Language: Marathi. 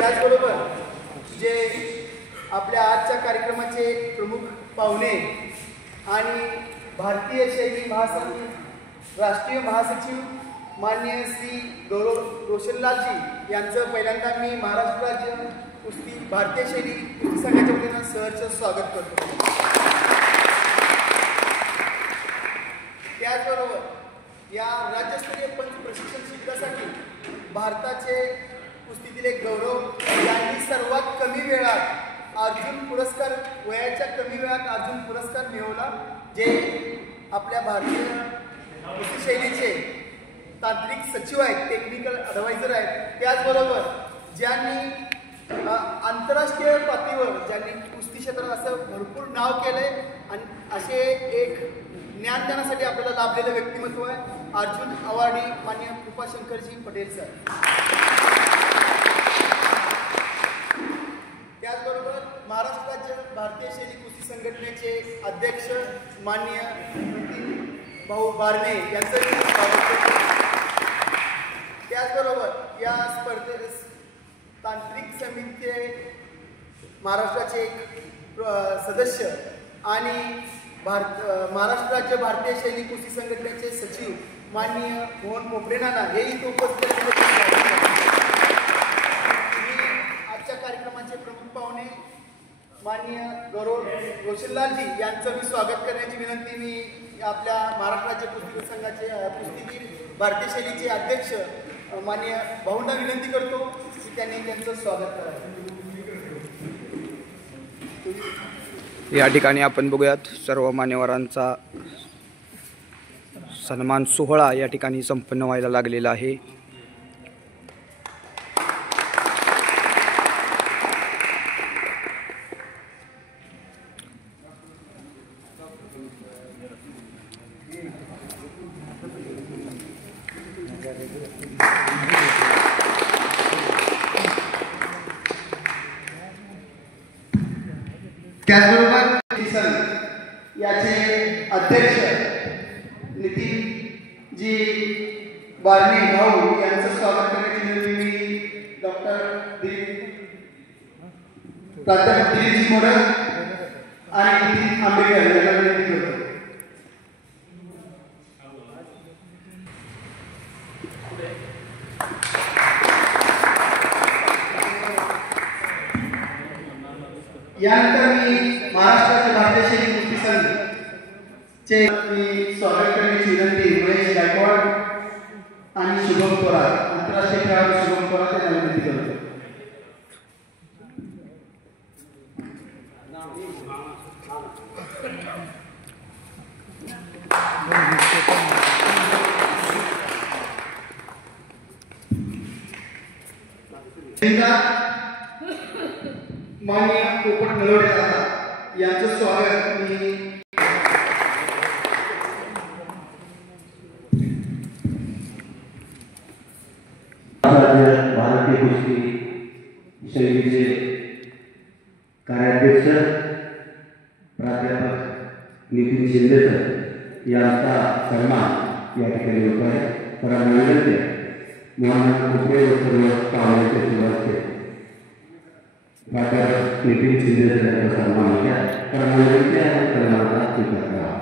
त्याचबरोबर जे आपल्या आजच्या कार्यक्रमाचे प्रमुख पाहुणे आणि भारतीय शैली महासंघ राष्ट्रीय महासचिव माननीय श्री गौरव रोशनलालजी यांचं पहिल्यांदा मी महाराष्ट्र राज्य कुस्ती भारतीय शैली कुस्ती संघाच्या वतीनं सहर्ष स्वागत करतो। त्याचबरोबर या राज्यस्तरीय पंच प्रशिक्षण शिबिरासाठी भारताचे कुस्तीतील एक गौरव यांनी सर्वात कमी वेळात अर्जुन पुरस्कार वयाच्या कमी वेळात अर्जुन पुरस्कार मिळवला, जे आपल्या भारतीय कुस्ती शैलीचे तांत्रिक सचिव आहेत, टेक्निकल ॲडवायझर आहेत। त्याचबरोबर ज्यांनी आंतरराष्ट्रीय पातळीवर ज्यांनी कुस्ती क्षेत्रात असं भरपूर नाव केलंय आणि असे एक ज्ञान देण्यासाठी आपल्याला लाभलेलं व्यक्तिमत्व आहे अर्जुन अवॉर्डी माननीय कृपाशंकरजी पटेल सर। त्याचबरोबर महाराष्ट्र राज्य भारतीय शैली कुस्ती संघटनेचे अध्यक्ष माननीय नितीन भाऊ बारणे यांचं स्वागत करतो। त्याचबरोबर या स्पर्धेत तांत्रिक समितीचे महाराष्ट्राचे एक सदस्य आणि महाराष्ट्र राज्य भारतीय शैली कुस्ती संघटनेचे सचिव माननीय मोहन पोपरेनाना हेही उपस्थित आजच्या कार्यक्रमाचे प्रमुख पाहुणे माननीय गौरव रोशनलालजी यांचं मी स्वागत करण्याची विनंती मी आपल्या महाराष्ट्र राज्य कुस्ती संघाचे कुस्तीगीर भारतीय शैलीचे अध्यक्ष माननीय भाऊंना विनंती करतो की त्यांनी त्यांचं स्वागत करावं। या ठिकाणी आपण बघूयात सर्व मान्यवरांचा सन्मान सोहळा या ठिकाणी संपन्न व्हायला लागलेला आहे। त्याचबरोबर याचे अध्यक्ष नितीन जी बारणे भाऊ यांचं स्वागत करण्याची विनंती मी प्राध्यापक दिलीपजी मोडक आणि नितीन आंबेडकर यांना विनंती करतो। यानंतर मी महाराष्ट्राचे भारतीय शैली कुस्ती संघचे मी स्वागत करण्याची विनंती महेश गायकवाड आणि शुभम थोरात आंतरराष्ट्रीय खेळाडू शुभम थोरात यांना विनंती करतो। माननीय पोपट नलवडे दादा यांचं स्वागत मी भारतीय कुस्ती शैलीचे कार्याध्यक्ष प्राध्यापक नितीन शिंदे सर यांचा सन्मान या ठिकाणी होत आहे। सर्वांना विनंती आहे मोहन कुठे व सर्व पाहुण्यांचे सुरुवात प्राध्यापक नितीन शिंदे सर यांचा सन्मान होत्या। सर्वांना विनंती आहे सन्मानाचा स्वीकार करावा।